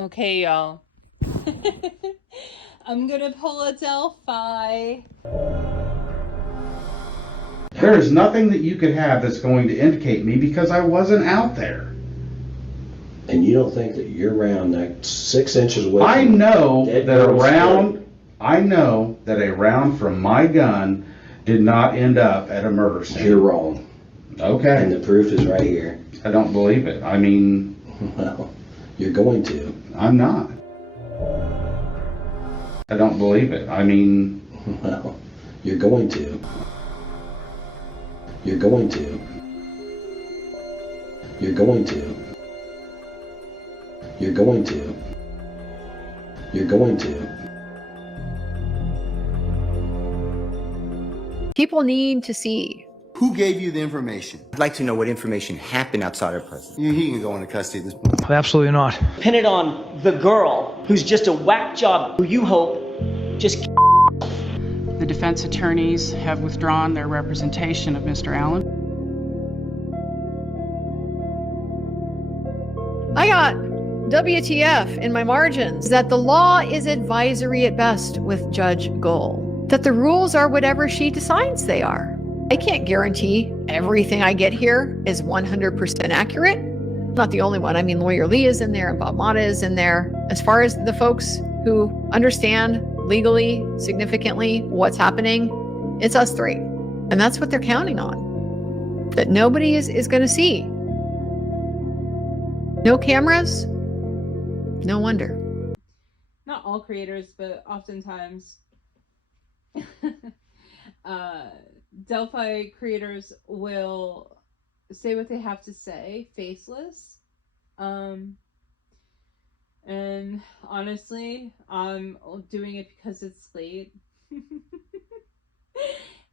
Okay, y'all. I'm gonna pull a Delphi. There is nothing that you could have that's going to indicate me because I wasn't out there. And you don't think that you're around like 6 inches away I from know dead that girl's I know that a round from my gun did not end up at a murder scene. You're wrong. And Okay. the proof is right here. I don't believe it. I mean, Well, you're going to. I'm not. I don't believe it. I mean, Well, you're going to. You're going to. You're going to. You're going to. You're going to. People need to see. Who gave you the information? I'd like to know what information happened outside our presence. He can go into custody at this point. Absolutely not. Pin it on the girl who's just a whack job who you hope just. The defense attorneys have withdrawn their representation of Mr. Allen. I got WTF in my margins that the law is advisory at best with Judge Gohl, that the rules are whatever she decides they are. I can't guarantee everything I get here is 100% accurate. I'm not the only one. I mean, Lawyer Lee is in there and Bob Mata is in there. As far as the folks who understand legally, significantly what's happening, it's us three. And that's what they're counting on, that nobody is going to see. No cameras? No wonder. Not all creators, but oftentimes Delphi creators will say what they have to say, faceless. And honestly, I'm doing it because it's late.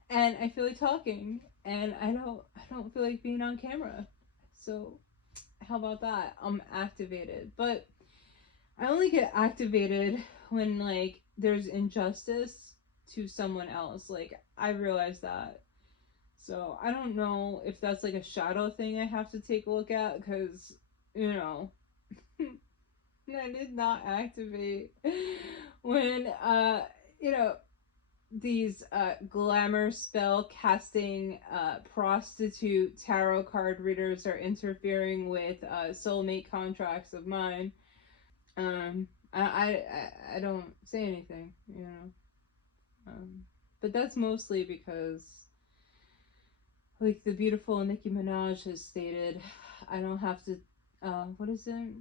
And I feel like talking, and I don't feel like being on camera. So how about that? I'm activated. But I only get activated when like there's injustice to someone else. Like I realize that. So I don't know if that's like a shadow thing I have to take a look at, because you know I did not activate when these glamour spell casting prostitute tarot card readers are interfering with soulmate contracts of mine. I don't say anything, but that's mostly because, like the beautiful Nicki Minaj has stated, I don't have to what is it?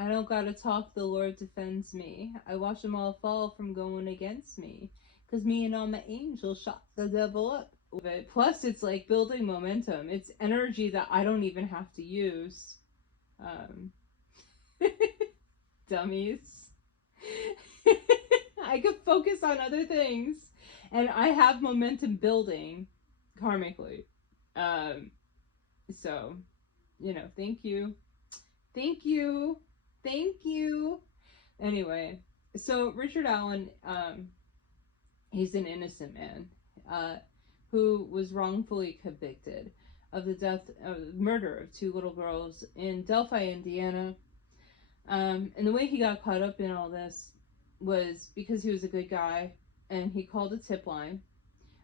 I don't gotta talk, the Lord defends me. I watch them all fall from going against me, cause me and all my angels shot the devil up. Plus it's like building momentum. It's energy that I don't even have to use. Dummies. I could focus on other things, and I have momentum building karmically. So, thank you. Anyway, so Richard Allen, he's an innocent man, who was wrongfully convicted of the murder of 2 little girls in Delphi, Indiana. And the way he got caught up in all this was because he was a good guy, and he called a tip line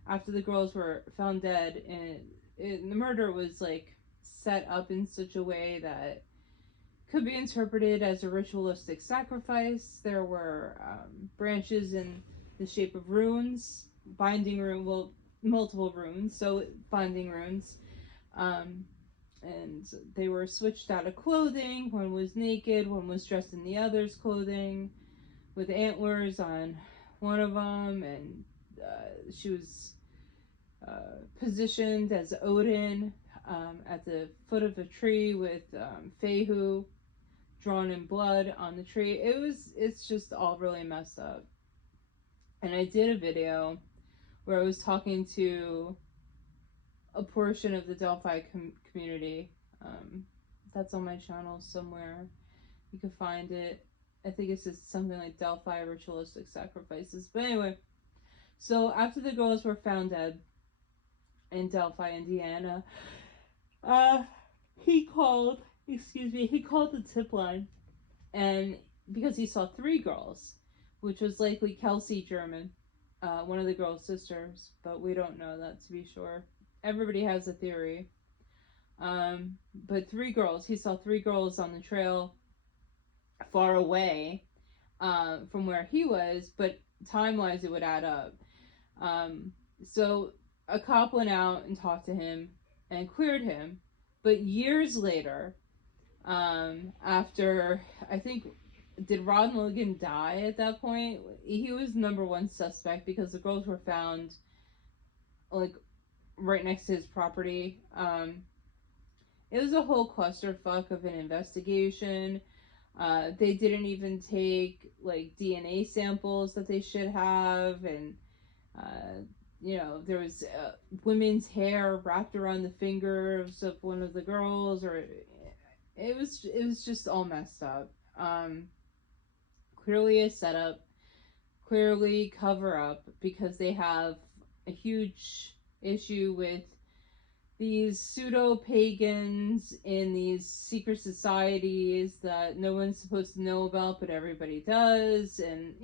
after the girls were found dead, and the murder was like set up in such a way that could be interpreted as a ritualistic sacrifice. There were branches in the shape of runes, multiple runes, so binding runes, and they were switched out of clothing. One was naked, one was dressed in the other's clothing with antlers on one of them, and she was positioned as Odin at the foot of a tree with Fehu drawn in blood on the tree. It's just all really messed up. And I did a video where I was talking to a portion of the Delphi community. That's on my channel somewhere. You can find it. I think it's just something like Delphi ritualistic sacrifices. But anyway, so after the girls were found dead in Delphi, Indiana, he called the tip line, and because he saw 3 girls, which was likely Kelsey German, one of the girls' sisters, but we don't know that to be sure. Everybody has a theory. But 3 girls, he saw 3 girls on the trail far away from where he was, but time-wise it would add up. So a cop went out and talked to him and cleared him, but years later, after, I think, did Ron Logan die at that point? He was number 1 suspect because the girls were found like right next to his property. It was a whole clusterfuck of an investigation. They didn't even take like DNA samples that they should have, and there was women's hair wrapped around the fingers of one of the girls, or it was just all messed up. Clearly a setup, clearly cover up, because they have a huge issue with these pseudo-pagans in these secret societies that no one's supposed to know about, but everybody does, and,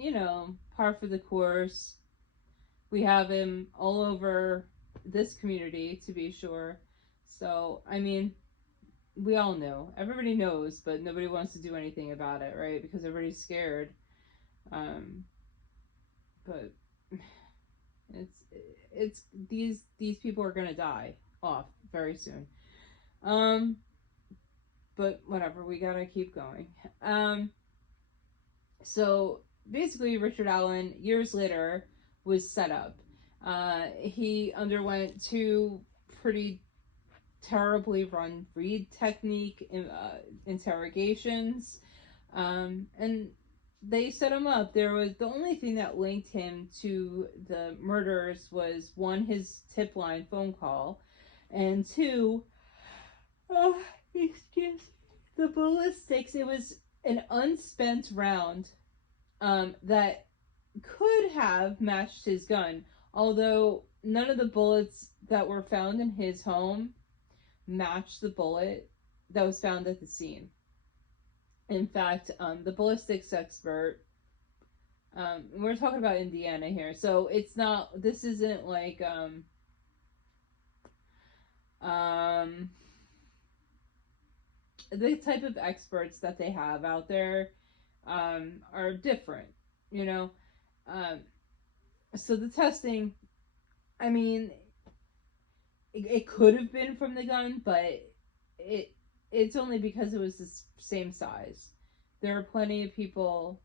par for the course. We have him all over this community, to be sure. So, I mean, we all know. Everybody knows, but nobody wants to do anything about it, right? Because everybody's scared. But it's these people are gonna die off very soon. But whatever, we gotta keep going. So basically, Richard Allen, years later, was set up. He underwent 2 pretty terribly run Reed technique interrogations, and they set him up. There was the only thing that linked him to the murders was 1, his tip line phone call, and 2, the ballistics. It was an unspent round that could have matched his gun, although none of the bullets that were found in his home matched the bullet that was found at the scene. In fact, the ballistics expert, we're talking about Indiana here, so this isn't like, the type of experts that they have out there, are different, so the testing, I mean, it could have been from the gun, but it's only because it was the same size. There are plenty of people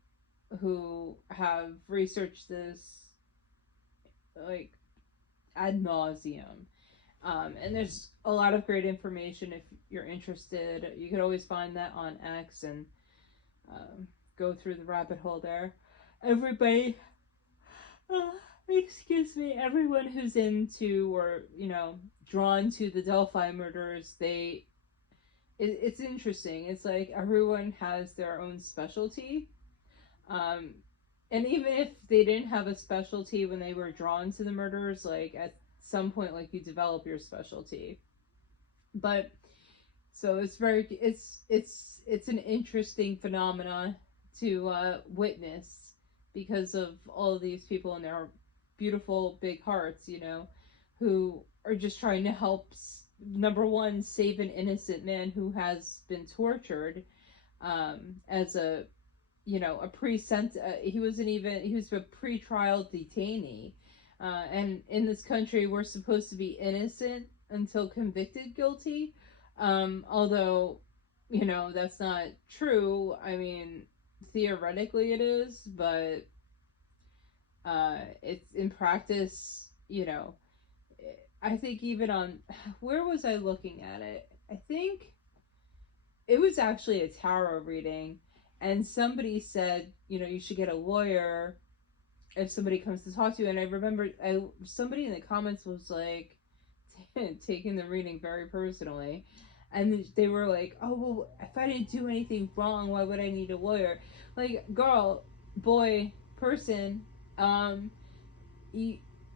who have researched this like ad nauseum, and there's a lot of great information if you're interested. You could always find that on X and go through the rabbit hole there. Everybody, everyone who's into or drawn to the Delphi murders, it's interesting. It's like everyone has their own specialty. And even if they didn't have a specialty when they were drawn to the murders, like at some point, like you develop your specialty. But so it's an interesting phenomena to witness because of all of these people and their beautiful big hearts, who are just trying to help, number 1, save an innocent man who has been tortured, as a he was a pre-trial detainee, and in this country we're supposed to be innocent until convicted guilty, although that's not true. I mean, theoretically it is, but it's in practice, I think even on, where was I looking at it? I think it was actually a tarot reading, and somebody said, you should get a lawyer if somebody comes to talk to you. And I remember somebody in the comments was like, taking the reading very personally. And they were like, oh, well, if I didn't do anything wrong, why would I need a lawyer? Like, girl, boy, person,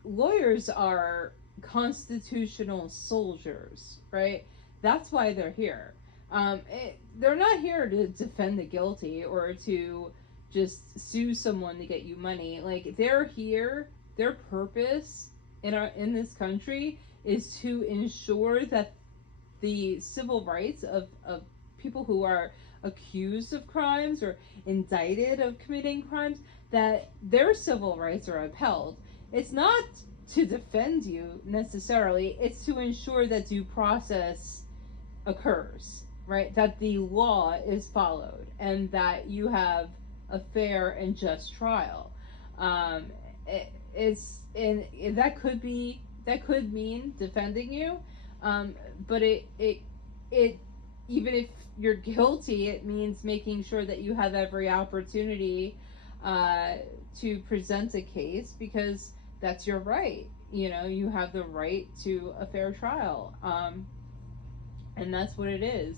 lawyers are constitutional soldiers, right? That's why they're here. They're not here to defend the guilty or to just sue someone to get you money. Like, they're here, their purpose in this country is to ensure that the civil rights of people who are accused of crimes or indicted of committing crimes, that their civil rights are upheld. It's not to defend you necessarily, it's to ensure that due process occurs, right? That the law is followed and that you have a fair and just trial. That could mean defending you, but it even if you're guilty, it means making sure that you have every opportunity to present a case, because that's your right. You have the right to a fair trial, and that's what it is.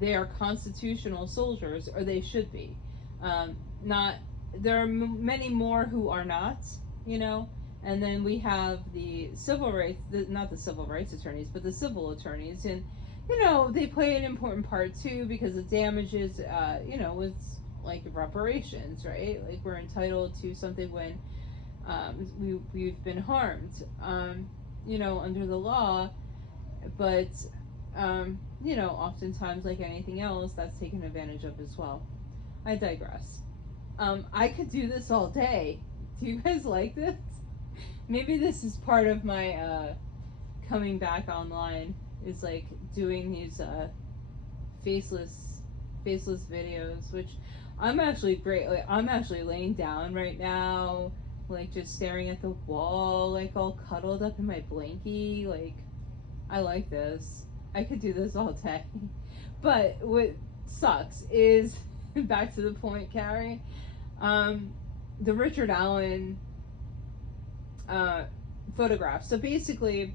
They are constitutional soldiers, or they should be. There are many more who are not, and then we have the civil rights, not the civil rights attorneys, but the civil attorneys, and they play an important part too, because the damages, it's like reparations, right? Like, we're entitled to something when we've been harmed, under the law, but oftentimes, like anything else, that's taken advantage of as well. I digress. I could do this all day. Do you guys like this? Maybe this is part of my coming back online, is like doing these faceless videos, which I'm actually great. Like, I'm actually laying down right now, like just staring at the wall, like all cuddled up in my blankie. Like, I like this. I could do this all day. But what sucks is, back to the point, Carrie, the Richard Allen photograph. So basically,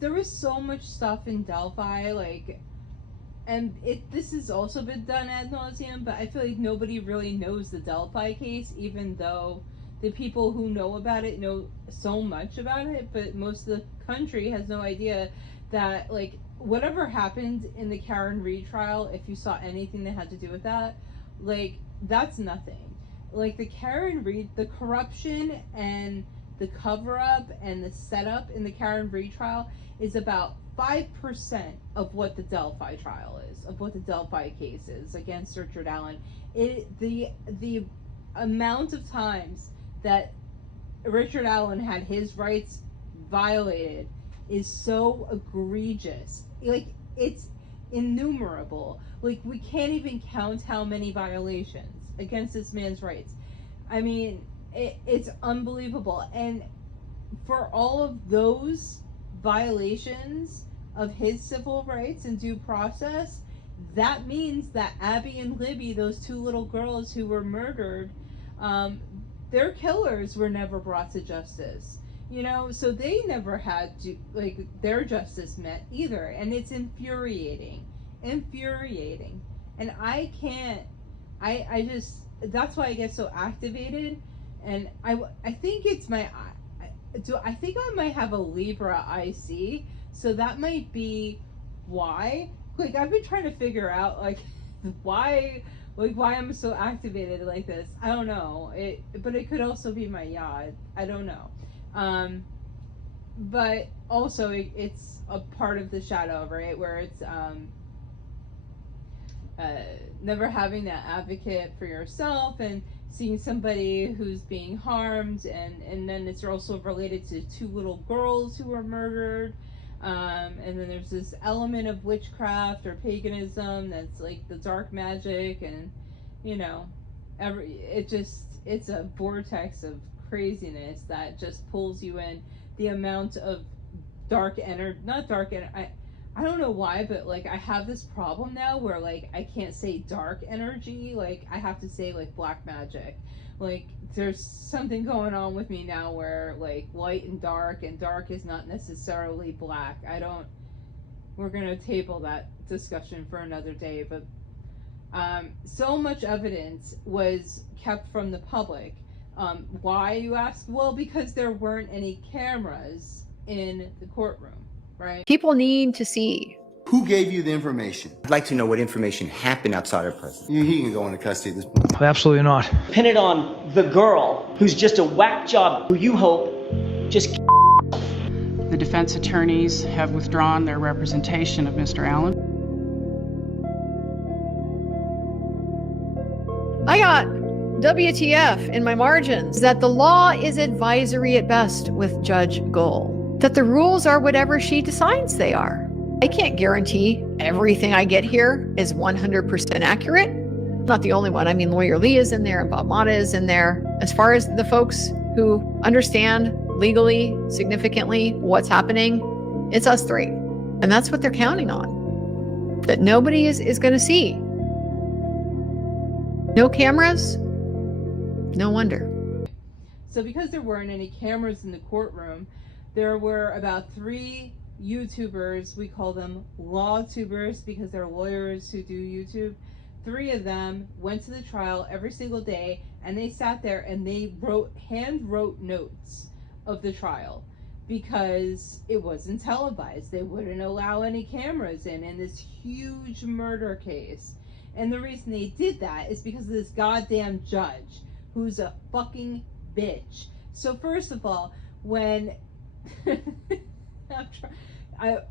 there was so much stuff in Delphi, like, and this has also been done ad nauseum, but I feel like nobody really knows the Delphi case, even though the people who know about it know so much about it, but most of the country has no idea that, like, whatever happened in the Karen Reed trial, if you saw anything that had to do with that, like, that's nothing. Like, the Karen Reed, the corruption and the cover-up and the setup in the Karen Reed trial is about 5% of what the Delphi trial is, of what the Delphi case is against Richard Allen. The amount of times that Richard Allen had his rights violated is so egregious. Like, it's innumerable. Like, we can't even count how many violations against this man's rights. I mean, it's unbelievable. And for all of those violations of his civil rights and due process, that means that Abby and Libby, those two little girls who were murdered, their killers were never brought to justice. So they never had their justice met either. And it's infuriating. And I just, that's why I get so activated. And I think it's I think I might have a Libra IC, so that might be why. Like, I've been trying to figure out, like, why I'm so activated like this. I don't know. But it could also be my yacht. I don't know. But also it's a part of the shadow, right? Where it's never having that advocate for yourself and seeing somebody who's being harmed, and then it's also related to two little girls who were murdered, and then there's this element of witchcraft or paganism that's like the dark magic, and it's a vortex of craziness that just pulls you in. The amount of dark energy, not dark energy, I don't know why, but like, I have this problem now where, like, I can't say dark energy, like, I have to say, like, black magic. Like, there's something going on with me now where, like, light and dark is not necessarily black. We're gonna table that discussion for another day, but so much evidence was kept from the public. Why, you ask? Well, because there weren't any cameras in the courtroom. right? People need to see. Who gave you the information? I'd like to know what information happened outside our presence. He can go into custody at this point. Absolutely not. Pin it on the girl who's just a whack job who you hope just. The defense attorneys have withdrawn their representation of Mr. Allen. I got WTF in my margins that the law is advisory at best with Judge Goal, that the rules are whatever she decides they are. I can't guarantee everything I get here is 100% accurate. Not the only one. I mean, Lawyer Lee is in there and Bob Mata is in there. As far as the folks who understand legally, significantly what's happening, it's us three. And that's what they're counting on, that nobody is going to see. No cameras? No wonder. So because there weren't any cameras in the courtroom, there were about 3 YouTubers. We call them law tubers because they're lawyers who do YouTube. 3 of them went to the trial every single day, and they sat there and they hand wrote notes of the trial because it wasn't televised. They wouldn't allow any cameras in this huge murder case. And the reason they did that is because of this goddamn judge who's a fucking bitch. So first of all, when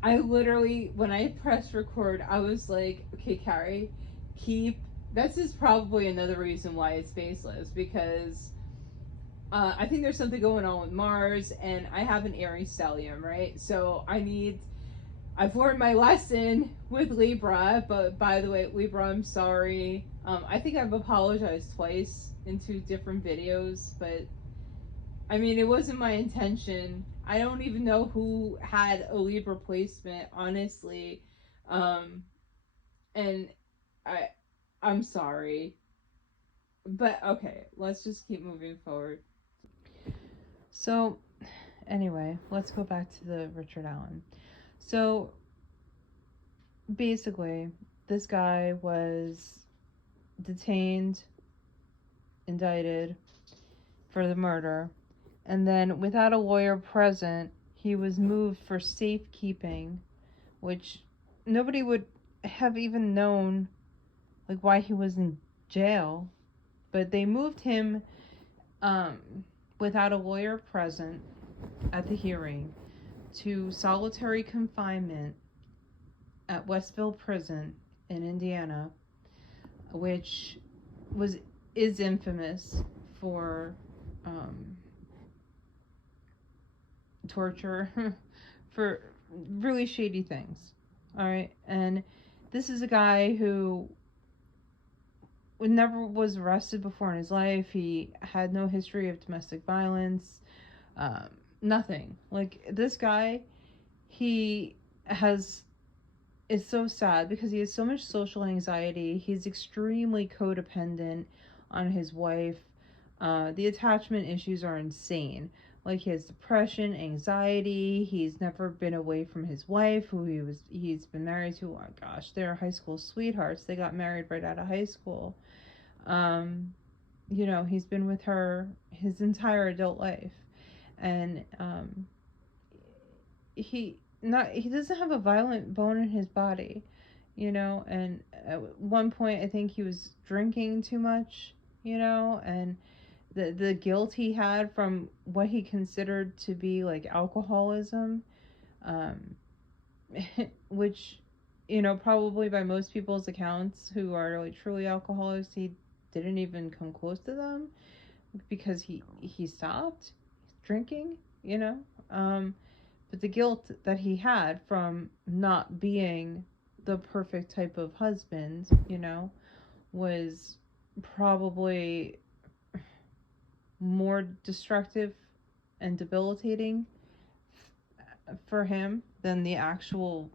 I literally, when I pressed record, I was like, okay, Carrie, this is probably another reason why it's faceless, because I think there's something going on with Mars, and I have an Aries stellium, right? So I've learned my lesson with Libra, but by the way, Libra, I'm sorry. I think I've apologized twice in 2 different videos, but I mean, it wasn't my intention. I don't even know who had a Libra placement, honestly. And I'm sorry. But okay, let's just keep moving forward. So, anyway, let's go back to the Richard Allen. So, basically, this guy was detained, indicted for the murder, and then without a lawyer present, he was moved for safekeeping, which nobody would have even known, like, why he was in jail. But they moved him without a lawyer present at the hearing to solitary confinement at Westville Prison in Indiana, which is infamous for torture, for really shady things. All right, and this is a guy who never was arrested before in his life. He had no history of domestic violence, nothing. Like, this guy, it's so sad because he has so much social anxiety. He's extremely codependent on his wife. The attachment issues are insane. Like, he has depression, anxiety. He's never been away from his wife, who he's been married to. Oh my gosh, they're high school sweethearts. They got married right out of high school. He's been with her his entire adult life, and he doesn't have a violent bone in his body, and at one point I think he was drinking too much, and the guilt he had from what he considered to be like alcoholism, which, probably by most people's accounts who are like truly alcoholics, he didn't even come close to them because he stopped drinking, but the guilt that he had from not being the perfect type of husband, was probably more destructive and debilitating for him than the actual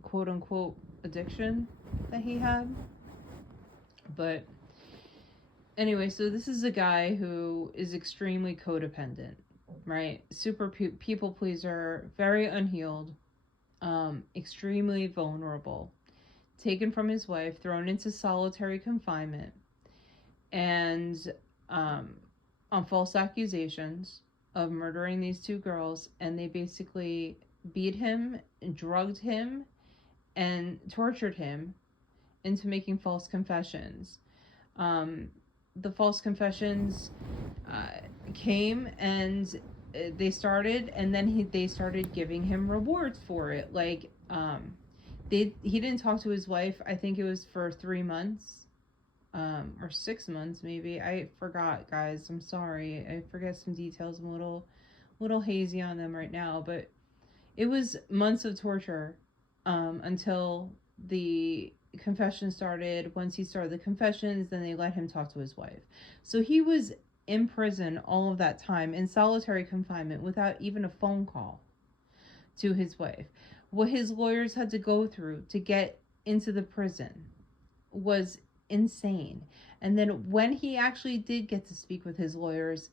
quote unquote addiction that he had. But anyway, so this is a guy who is extremely codependent, right? Super people pleaser, very unhealed, extremely vulnerable, taken from his wife, thrown into solitary confinement, and on false accusations of murdering these 2 girls. And they basically beat him, drugged him, and tortured him into making false confessions. The false confessions came, and they started, and then they started giving him rewards for it. Like, he didn't talk to his wife. I think it was for 3 months, or 6 months maybe. I forgot, guys. I'm sorry. I forget some details. I'm a little hazy on them right now, but it was months of torture until the confession started. Once he started the confessions, then they let him talk to his wife. So he was in prison all of that time in solitary confinement without even a phone call to his wife. What his lawyers had to go through to get into the prison was insane. And then when he actually did get to speak with his lawyers,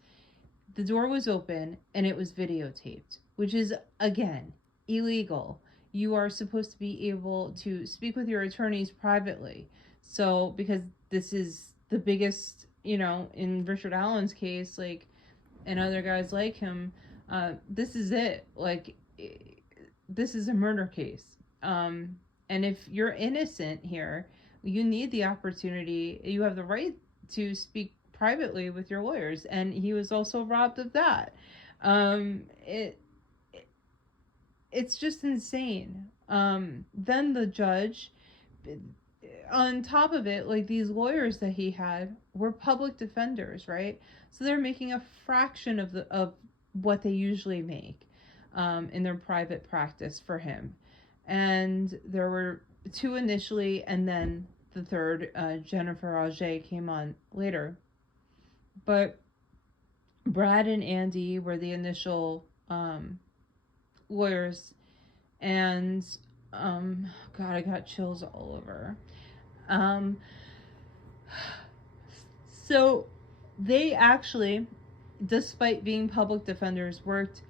the door was open and it was videotaped, which is, again, illegal. You are supposed to be able to speak with your attorneys privately. So, because this is the biggest, in Richard Allen's case, like, and other guys like him, this is it. Like, this is a murder case. And if you're innocent here, you need the opportunity, you have the right to speak privately with your lawyers, and he was also robbed of that. It's just insane. Then the judge, on top of it, like, these lawyers that he had were public defenders, right? So they're making a fraction of what they usually make in their private practice for him. And there were 2 initially, and then the third, Jennifer Auger, came on later. But Brad and Andy were the initial lawyers, and God, I got chills all over. So they actually, despite being public defenders, worked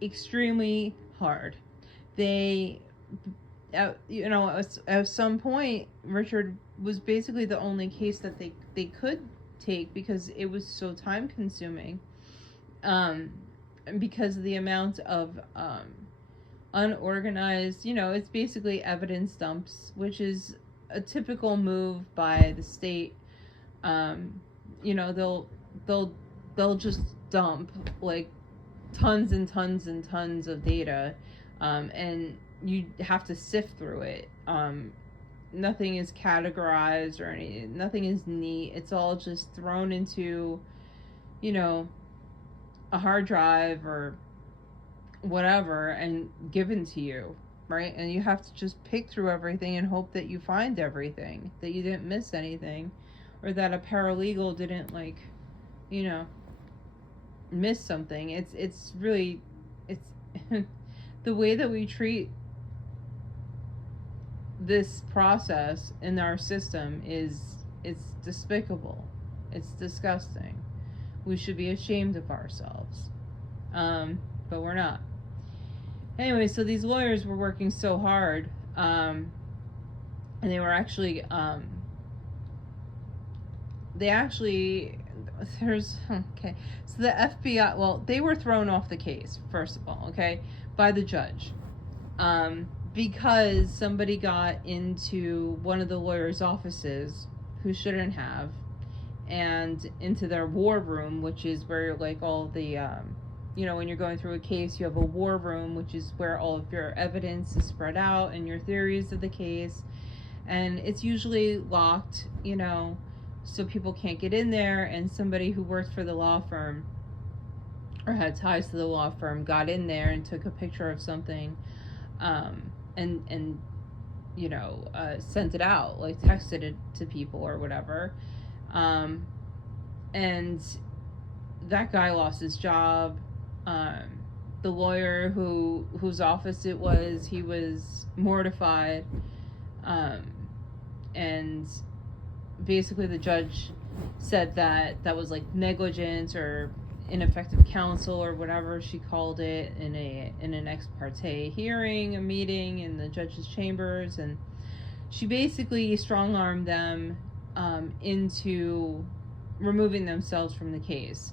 extremely hard. They, at some point, Richard was basically the only case that they could take because it was so time consuming, because of the amount of unorganized, it's basically evidence dumps, which is a typical move by the state. They'll just dump like tons and tons and tons of data, and you have to sift through it. Nothing is categorized or anything. Nothing is neat. It's all just thrown into, a hard drive or whatever and given to you, right? And you have to just pick through everything and hope that you find everything, that you didn't miss anything, or that a paralegal didn't, miss something. It's really the way that we treat this process in our system it's despicable. It's disgusting. We should be ashamed of ourselves, but we're not. Anyway, so these lawyers were working so hard, and they were actually so the FBI, well, they were thrown off the case, first of all, okay, by the judge, because somebody got into one of the lawyers' offices who shouldn't have, and into their war room, which is where, like, all the when you're going through a case, you have a war room, which is where all of your evidence is spread out and your theories of the case, and it's usually locked, so people can't get in there. And somebody who worked for the law firm or had ties to the law firm got in there and took a picture of something, and sent it out, like texted it to people or whatever, and that guy lost his job. The lawyer whose office it was, he was mortified, and basically the judge said that was like negligence or ineffective counsel or whatever she called it in an ex parte hearing, a meeting in the judge's chambers, and she basically strong-armed them into removing themselves from the case.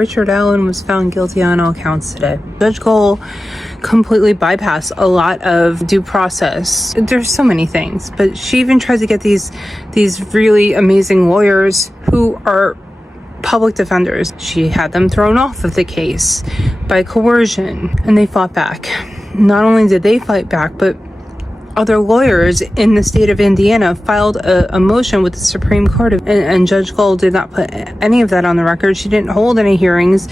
Richard Allen was found guilty on all counts today. Judge Cole completely bypassed a lot of due process. There's so many things, but she even tried to get these really amazing lawyers who are public defenders. She had them thrown off of the case by coercion, and they fought back. Not only did they fight back, but other lawyers in the state of Indiana filed a motion with the Supreme Court, and Judge Gold did not put any of that on the record. She didn't hold any hearings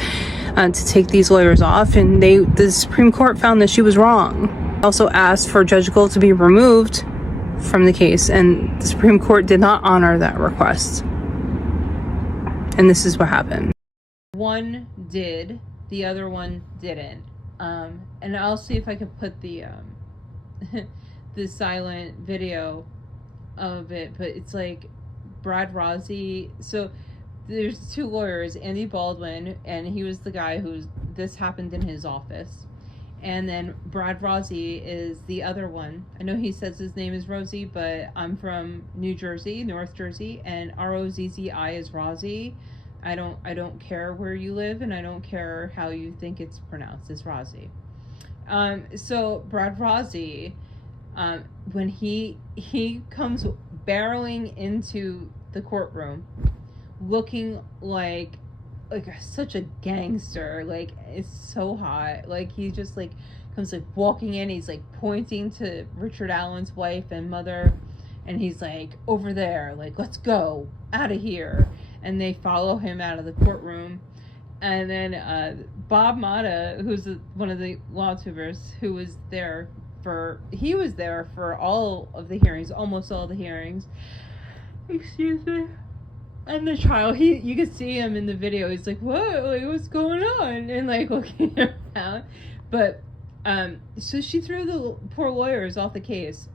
to take these lawyers off, and the Supreme Court found that she was wrong. Also asked for Judge Gold to be removed from the case, and the Supreme Court did not honor that request. And this is what happened. One did, the other one didn't. And I'll see if I can put the the silent video of it, but it's like Brad Rossi. So there's two lawyers, Andy Baldwin, and he was the guy this happened in his office. And then Brad Rossi is the other one. I know he says his name is Rosie, but I'm from New Jersey, North Jersey, and Rozzi is Rossi. I don't care where you live, and I don't care how you think it's pronounced. It's Rossi. So Brad Rossi, when he comes barreling into the courtroom, looking like such a gangster, like it's so hot, like he just like comes like walking in, he's like pointing to Richard Allen's wife and mother, and he's like, over there, like, let's go out of here. And they follow him out of the courtroom. And then Bob Mata, who's one of the law tubers, who was there he was there for all of the hearings, almost all the hearings. Excuse me. And the trial, you could see him in the video. He's like, what? Like, what's going on? And like looking around. But so she threw the poor lawyers off the case.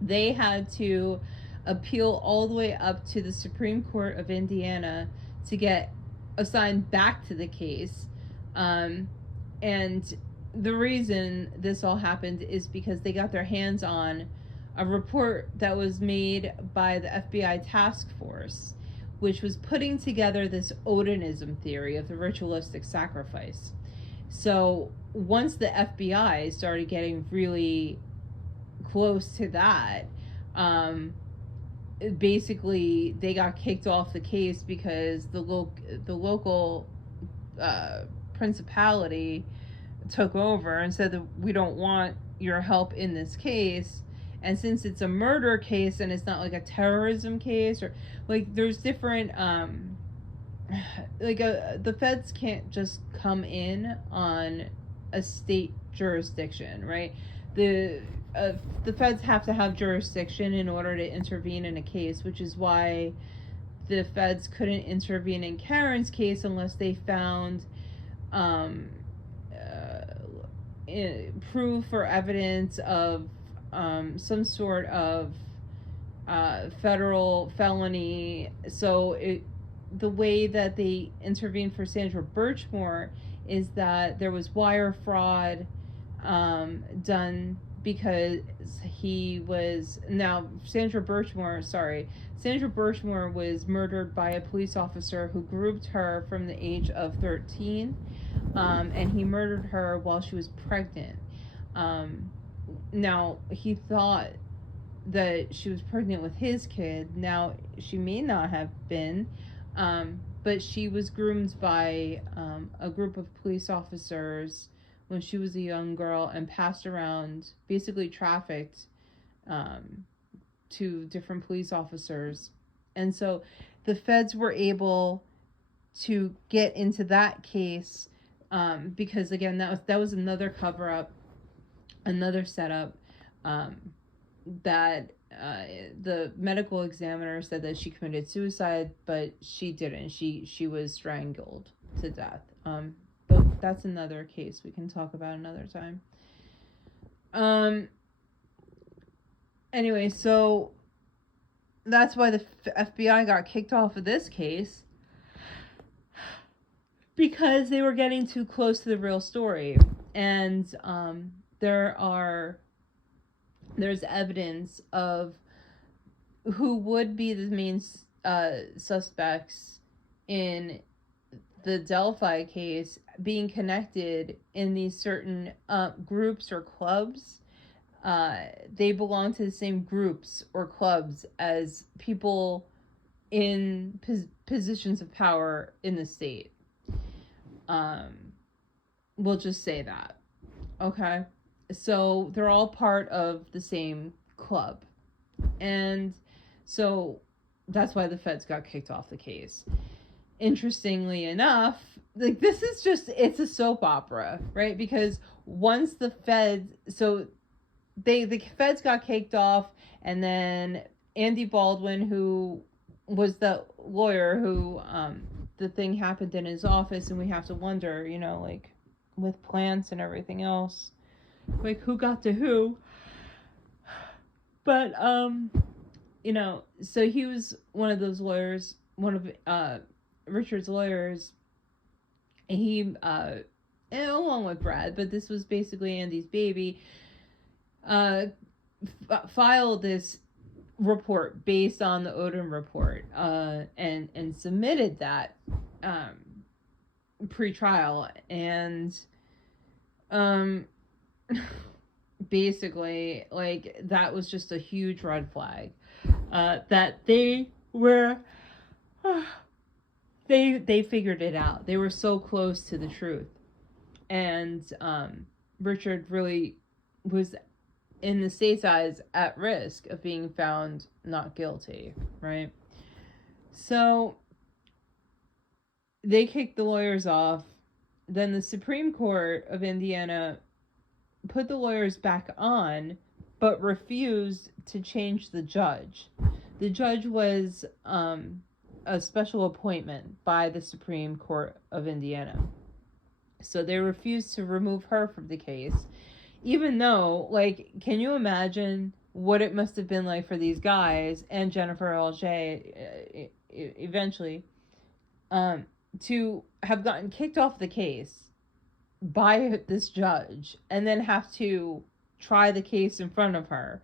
They had to appeal all the way up to the Supreme Court of Indiana to get assigned back to the case. And the reason this all happened is because they got their hands on a report that was made by the FBI task force, which was putting together this Odinism theory of the ritualistic sacrifice. So once the FBI started getting really close to that, basically they got kicked off the case because the local principality took over and said that we don't want your help in this case. And since it's a murder case and it's not like a terrorism case, or like there's different the feds can't just come in on a state jurisdiction, right? The feds have to have jurisdiction in order to intervene in a case, which is why the feds couldn't intervene in Karen's case unless they found proof or evidence of some sort of federal felony. So the way that they intervened for Sandra Birchmore is that there was wire fraud done because Sandra Birchmore was murdered by a police officer who grouped her from the age of 13, and he murdered her while she was pregnant. Now, he thought that she was pregnant with his kid. Now, she may not have been, but she was groomed by a group of police officers when she was a young girl and passed around, basically trafficked to different police officers. And so the feds were able to get into that case because, again, that was another cover-up, another setup that the medical examiner said that she committed suicide, but she didn't. She was strangled to death. But that's another case we can talk about another time. Anyway, so that's why the FBI got kicked off of this case, because they were getting too close to the real story. And there's evidence of who would be the main suspects in the Delphi case being connected in these certain groups or clubs. They belong to the same groups or clubs as people in positions of power in the state. We'll just say that. Okay? So they're all part of the same club. And so that's why the feds got kicked off the case. Interestingly enough, like, this is just, it's a soap opera, right? Because once the feds, so the feds got kicked off, and then Andy Baldwin, who was the lawyer who the thing happened in his office, and we have to wonder, you know, like, with plants and everything else, like, who got to who. But you know, so he was one of those lawyers, one of Richard's lawyers. And he along with Brad, but this was basically Andy's baby, filed this report based on the Odom report, and submitted that pre-trial, and basically, like, that was just a huge red flag, that they were they figured it out. They were so close to the truth, and Richard really was, in the state's eyes, at risk of being found not guilty, right? So they kicked the lawyers off. Then the Supreme Court of Indiana put the lawyers back on, but refused to change the judge. The judge was a special appointment by the Supreme Court of Indiana. So they refused to remove her from the case, even though, like, can you imagine what it must have been like for these guys and Jennifer L.J. Eventually, to have gotten kicked off the case by this judge and then have to try the case in front of her.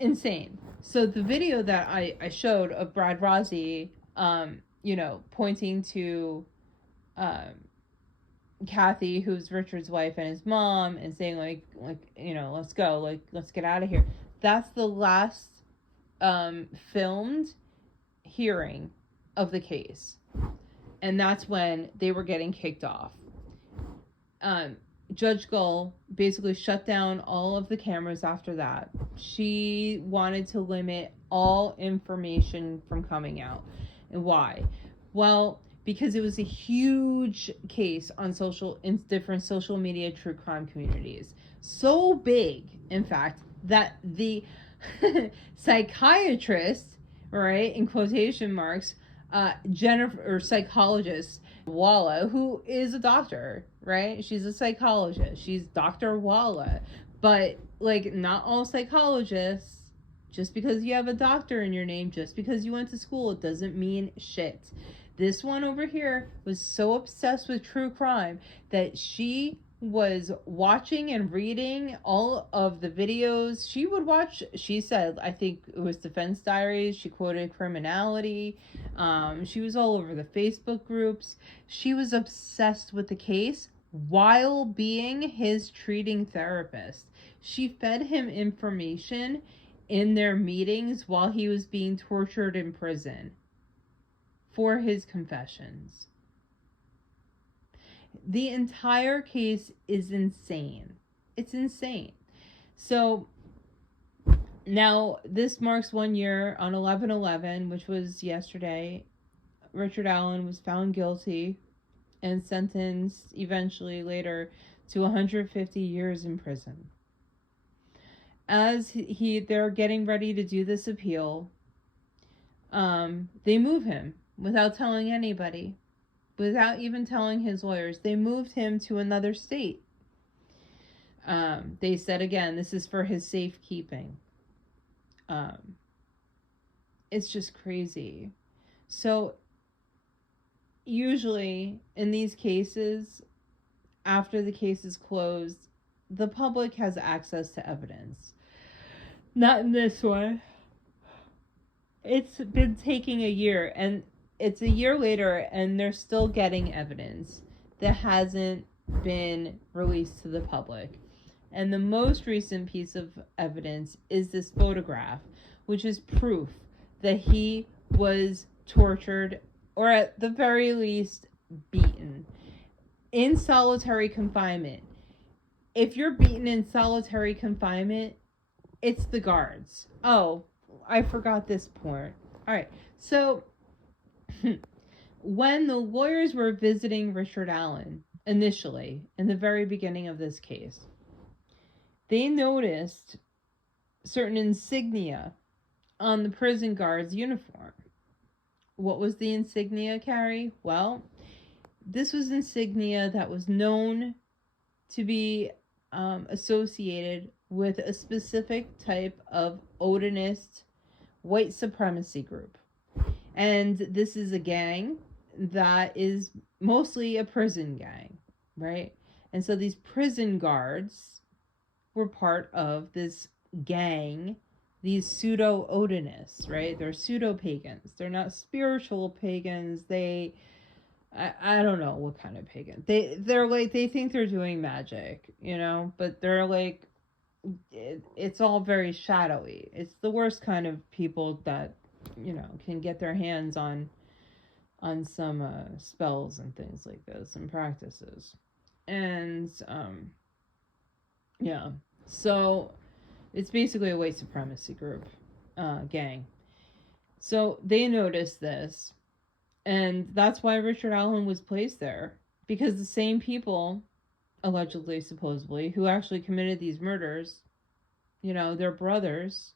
Insane. So the video that I showed of Brad Rossi, you know, pointing to Kathy, who's Richard's wife, and his mom, and saying, like, you know, let's go, like, let's get out of here. That's the last filmed hearing of the case. And that's when they were getting kicked off. Judge Gull basically shut down all of the cameras after that. She wanted to limit all information from coming out. And why? Well, because it was a huge case on different social media true crime communities. So big, in fact, that the psychiatrist, right, in quotation marks, psychologist Walla, who is a doctor, right? She's a psychologist. She's Dr. Walla. But, like, not all psychologists, just because you have a doctor in your name, just because you went to school, it doesn't mean shit. This one over here was so obsessed with true crime that she was watching and reading all of the videos. She would watch, she said, I think it was Defense Diaries. She quoted Criminality. She was all over the Facebook groups. She was obsessed with the case while being his treating therapist. She fed him information in their meetings while he was being tortured in prison for his confessions. The entire case is insane. It's insane. So now this marks 1 year on 11/11, which was yesterday. Richard Allen was found guilty and sentenced eventually later to 150 years in prison. As they're getting ready to do this appeal, they move him without telling anybody. Without even telling his lawyers, they moved him to another state. They said, again, this is for his safekeeping. It's just crazy. So usually in these cases, after the case is closed, the public has access to evidence. Not in this one. It's been taking a year, and it's a year later and they're still getting evidence that hasn't been released to the public. And the most recent piece of evidence is this photograph, which is proof that he was tortured, or at the very least beaten, in solitary confinement. If you're beaten in solitary confinement, it's the guards. Oh, I forgot this point. All right, so when the lawyers were visiting Richard Allen initially, in the very beginning of this case, they noticed certain insignia on the prison guard's uniform. What was the insignia, Carrie? Well, this was insignia that was known to be associated with a specific type of Odinist white supremacy group. And this is a gang that is mostly a prison gang, right? And so these prison guards were part of this gang, these pseudo-Odinists, right? They're pseudo-pagans. They're not spiritual pagans. I don't know what kind of pagan. They're like, they think they're doing magic, you know, but they're like, it's all very shadowy. It's the worst kind of people that, you know, can get their hands on some spells and things like this and practices. And yeah, so it's basically a white supremacy group, gang. So they noticed this, and that's why Richard Allen was placed there, because the same people, allegedly, supposedly, who actually committed these murders, you know, they're brothers,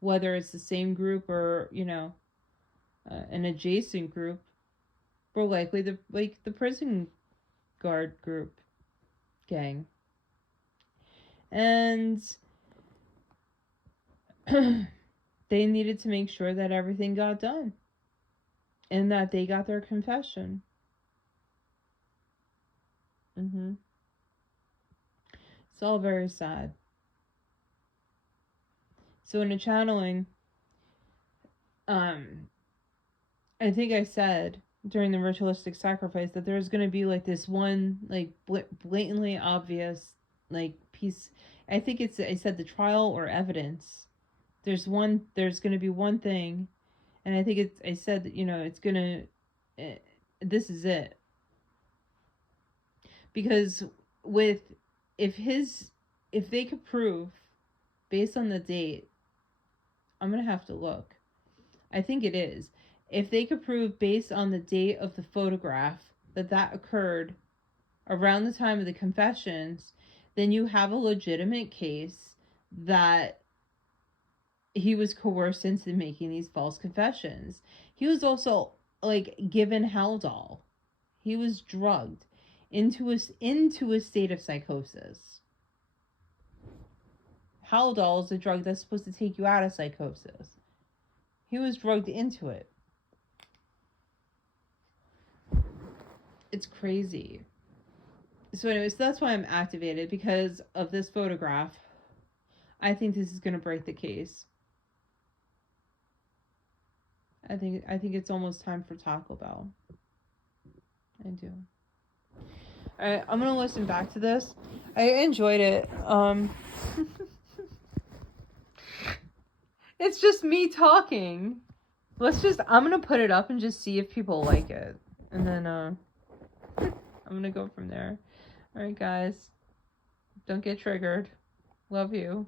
whether it's the same group or, you know, an adjacent group, were likely the prison guard group gang. And they needed to make sure that everything got done and that they got their confession. It's all very sad. So in a channeling, I think I said during the ritualistic sacrifice that there's going to be like this one, like blatantly obvious, like piece. I think I said the trial or evidence. There's going to be one thing, and I think I said that, you know, it's going to, this is it. Because if they could prove based on the date, I'm going to have to look. I think it is. If they could prove based on the date of the photograph that occurred around the time of the confessions, then you have a legitimate case that he was coerced into making these false confessions. He was also, like, given Haldol. He was drugged into a state of psychosis. Haldol is a drug that's supposed to take you out of psychosis. He was drugged into it. It's crazy. So anyways, that's why I'm activated, because of this photograph. I think this is going to break the case. I think it's almost time for Taco Bell. I do. Alright, I'm going to listen back to this. I enjoyed it. It's just me talking. I'm going to put it up and just see if people like it. And then, I'm going to go from there. Alright, guys. Don't get triggered. Love you.